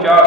49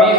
20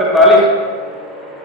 43,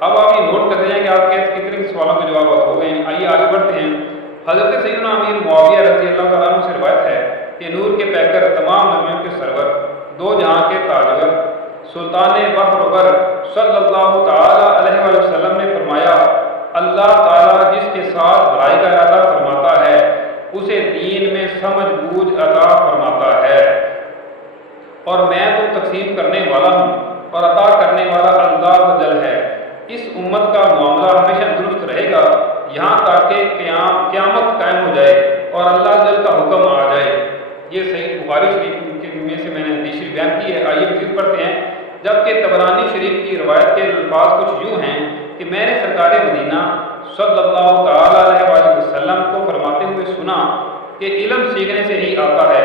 اب آپ یہ نوٹ کرتے ہیں کہ آپ کے کتنے سوالوں کے جوابات ہو گئے ہیں. آئیے آگے بڑھتے ہیں. حضرت سیدنا امیر معاویہ رضی اللہ تعالیٰ عنہ سے روایت ہے کہ نور کے پیکر، تمام نبیوں کے سرور، دو جہاں کے تاجور، سلطان بحر و بر صلی اللہ تعالیٰ علیہ وآلہ وسلم نے فرمایا، اللہ تعالیٰ جس کے ساتھ بھلائی کا ارادہ فرماتا ہے اسے دین میں سمجھ بوجھ عطا فرماتا ہے، اور میں تو تقسیم کرنے والا ہوں اور عطا کرنے والا اللہ جل ہے. اس امت کا معاملہ ہمیشہ درست رہے گا یہاں تک کہ قیامت قائم ہو جائے اور اللہ جل کا حکم آ جائے. یہ صحیح بخاری شریف میں سے میں نے حدیث شریف بیان کی ہے. آئیے مزید پڑھتے ہیں. جبکہ طبرانی شریف کی روایت کے الفاظ کچھ یوں ہیں کہ میں نے سرکار مدینہ صلی اللہ تعالیٰ علیہ وآلہ وسلم کو فرماتے ہوئے سنا کہ علم سیکھنے سے ہی آتا ہے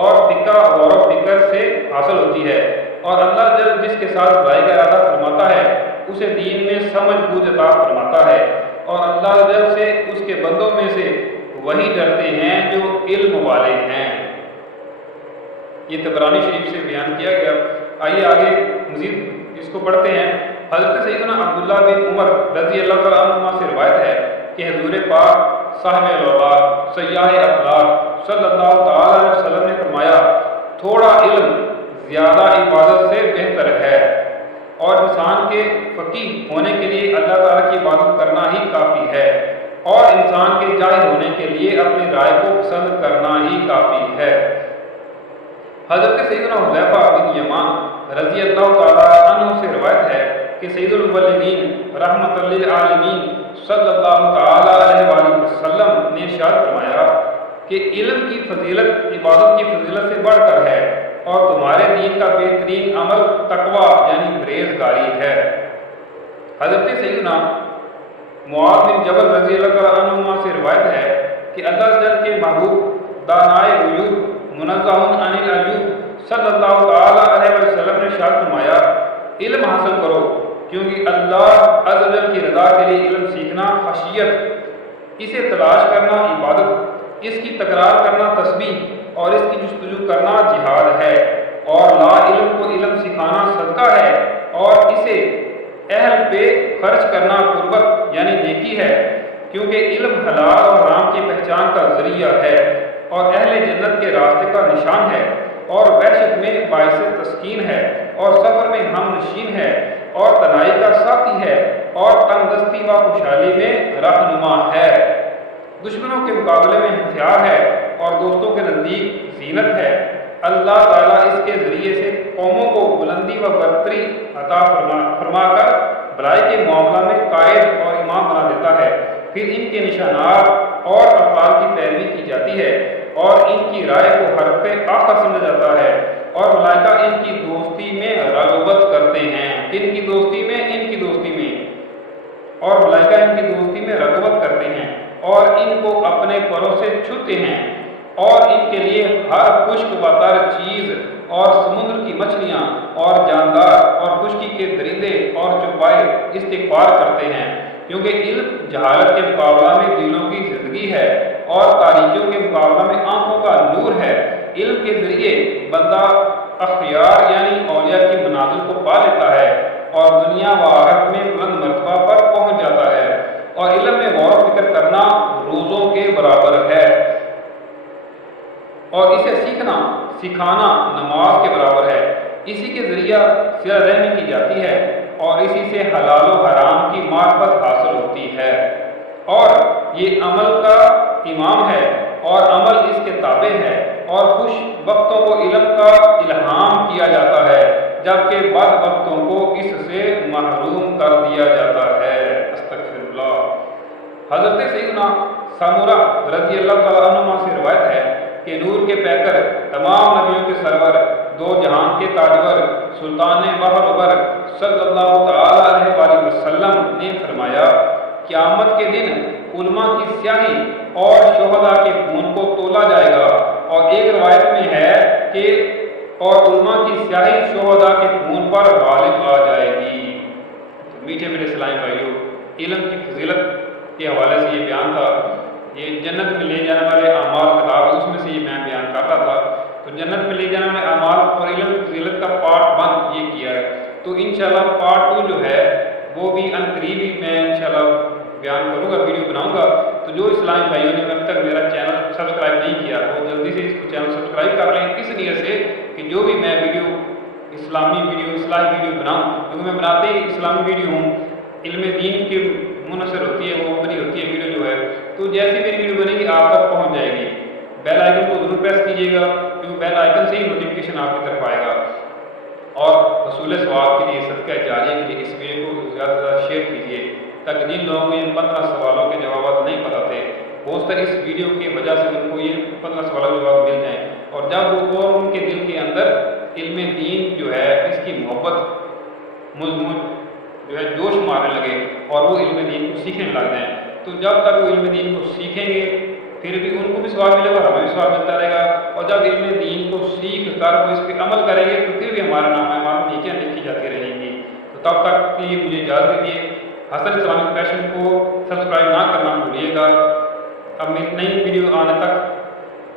اور فقہ غور و فکر سے حاصل ہوتی ہے، اور اللہ جل جس کے ساتھ بھلائی کا ارادہ فرماتا ہے اسے دین میں سمجھ بوجھ عطا فرماتا ہے، اور اللہ جل سے اس کے بندوں میں سے وہی ڈرتے ہیں جو علم والے ہیں. یہ طبرانی شریف سے بیان کیا گیا. آئیے آگے مزید اس کو پڑھتے ہیں. حضرت سیدنا عبداللہ بن عمر رضی اللہ تعالیٰ عنہ سے روایت ہے کہ حضور پاک صاحب الاوقات سیاح اخلاق صلی اللہ تعالیٰ علیہ وسلم نے فرمایا، تھوڑا علم زیادہ عبادت سے بہتر ہے، اور انسان کے فقیہ ہونے کے لیے اللہ تعالیٰ کی عبادت کرنا ہی کافی ہے، اور انسان کے جاہل ہونے کے لیے اپنی رائے کو پسند کرنا ہی کافی ہے. حضرت سیدنا حذیفہ بن یمان رضی اللہ تعالیٰ عنہ سے روایت ہے کہ سید المبلغین رحمۃ للعالمین صلی اللہ تعالیٰ علیہ وآلہ وسلم نے ارشاد فرمایا کہ علم کی فضیلت عبادت کی فضیلت سے بڑھ کر ہے، اور تمہارے دین کا بہترین عمل تقوی یعنی پرہیزگاری ہے. حضرت سیدنا معاذ بن جبل رضی اللہ عنہ سے روایت ہے کہ اللہ جل کے محبوب دانائے غیوب منزہ عن العیوب صلی اللہ تعالیٰ علیہ وسلم نے ارشاد فرمایا، علم حاصل کرو، کیونکہ اللہ عز و جل کی رضا کے لیے علم سیکھنا خشیت، اسے تلاش کرنا عبادت، اس کی تکرار کرنا تسبیح، اور اس کی جستجو کرنا جہاد ہے، اور لا علم کو علم سکھانا صدقہ ہے، اور اسے اہل پہ خرچ کرنا قربت یعنی نیکی ہے، کیونکہ علم حلال اور حرام کی پہچان کا ذریعہ ہے، اور اہل جنت کے راستے کا نشان ہے، اور وحشت میں باعث تسکین ہے، اور سفر میں ہم نشین ہے، اور تنہائی کا ساتھی ہے، اور تنگ دستی و خوشحالی میں رہنما ہے، دشمنوں کے مقابلے میں ہتھیار ہے، اور دوستوں کے نزدیک زینت ہے. اللہ تعالیٰ اس کے ذریعے سے قوموں کو بلندی و برتری عطا فرما کر بھلائی کے معاملہ میں قائد اور امام بنا دیتا ہے. پھر ان کے نشانات اور افعال کی پیروی کی جاتی ہے، اور ان کی رائے کو حرف آخر سمجھا جاتا ہے، اور ملائکہ ان کی دوستی میں رغبت کرتے ہیں. ان کی دوستی میں اور ملائکہ ان کی دوستی میں رغبت کرتے ہیں، اور ان کو اپنے پروں سے چھوتے ہیں، اور ان کے لیے ہر خشک و تر چیز اور سمندر کی مچھلیاں اور جاندار اور خشکی کے درندے اور چوپائے استغفار کرتے ہیں، کیونکہ علم جہالت کے مقابلہ میں دلوں کی زندگی ہے، اور تاریکیوں کے مقابلہ میں آنکھوں کا نور ہے. علم کے ذریعے بندہ اخیار یعنی اولیاء کی منازل کو پا لیتا ہے، اور دنیا و آخرت میں بلند مرتبہ پر پہنچ جاتا ہے، اور علم میں غور و فکر کرنا روزوں کے برابر ہے، اور اسے سیکھنا سکھانا نماز کے برابر ہے. اسی کے ذریعہ صلہ رحمی کی جاتی ہے، اور اسی سے حلال و حرام کی معرفت حاصل ہوتی ہے، اور یہ عمل کا امام ہے، اور عمل اس کے تابع ہے، اور خوش وقتوں کو علم کا الہام کیا جاتا ہے، جبکہ بد وقتوں کو اس سے محروم کر دیا جاتا ہے. استغفر اللہ. حضرت سیدنا سامورہ رضی اللہ تعالیٰ عنہ سے روایت ہے کہ نور کے پیکر تمام نبیوں کے سرور دو جہان کے تاجور سلطان بحر و بر صلی اللہ تعالیٰ علیہ وآلہ وسلم نے فرمایا، قیامت کے دن علماء کی سیاہی اور شہداء کے خون کو تولا جائے گا، اور ایک روایت میں ہے کہ اور علماء کی سیاہی شہداء کے خون پر غالب آ جائے گی. میٹھے میرے اسلامی بھائیوں، علم کی فضیلت کے حوالے سے یہ بیان تھا. یہ جنت میں لے جانے والے اعمال کتاب اس میں سے یہ میں بیان کر رہا تھا. تو جنت میں لے جانے والے اعمال اور علم کی فضیلت کا پارٹ 1 یہ کیا ہے. تو انشاءاللہ پارٹ 2 جو ہے وہ بھی ان قریب ہی میں انشاءاللہ بیان کروں گا، ویڈیو بناؤں گا۔ تو جو اسلامی بھائیوں نے اب تک میرا چینل سبسکرائب نہیں کیا وہ جلدی سے اس کو چینل سبسکرائب کر لیں، اس نیت سے کہ جو بھی میں ویڈیو اسلامی ویڈیو اصلاحی ویڈیو بناؤں، کیونکہ میں بناتے ہی اسلامی ویڈیو ہوں، علم دین کی منحصر ہوتی ہے، وہ مبنی ہوتی ہے ویڈیو جو ہے، تو جیسی میری ویڈیو بنے گی آپ تک پہنچ جائے گی۔ بیل آئیکن کو ضرور پریس کیجیے گا، کیونکہ بیل آئیکن سے ہی نوٹیفیکیشن آپ کی طرف آئے گا۔ اور حصول ثواب کے لیے، صدقہ جاریہ کے لیے اس ویڈیو کو زیادہ سے زیادہ شیئر کیجیے، تاکہ جن لوگوں کو ان 15 سوالوں کے جوابات نہیں پتہ تھے ہو سکتا ہے اس ویڈیو کی وجہ سے ان کو یہ 15 سوالوں کے جواب مل جائیں، اور جب وہ اور ان کے دل کے اندر علم دین جو ہے اس کی محبت جو ہے جوش مارنے لگے اور وہ علم دین کو سیکھنے لگ جائیں۔ تو جب تک وہ علم دین کو سیکھیں گے پھر بھی ان کو بھی ثواب ملے گا، ہمیں بھی ثواب ملتا رہے گا، اور جب علم دین کو سیکھ کر وہ اس پہ عمل کریں گے تو پھر بھی ہمارا نام ہماری نیکیاں لکھی جاتی رہیں گی۔ تو تب تک کے لیے مجھے اجازت دیجیے، حسن اسلامک پیشن کو سبسکرائب نہ کرنا بھولیے گا۔ اب میری نئی ویڈیو آنے تک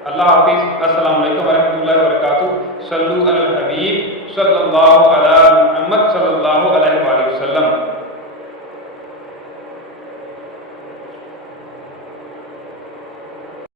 اللہ حافظ، السلام علیکم ورحمۃ اللہ وبرکاتہ۔ صلو علی الحبیب صلی اللہ علیہ محمد صلی اللہ علیہ وآلہ وسلم۔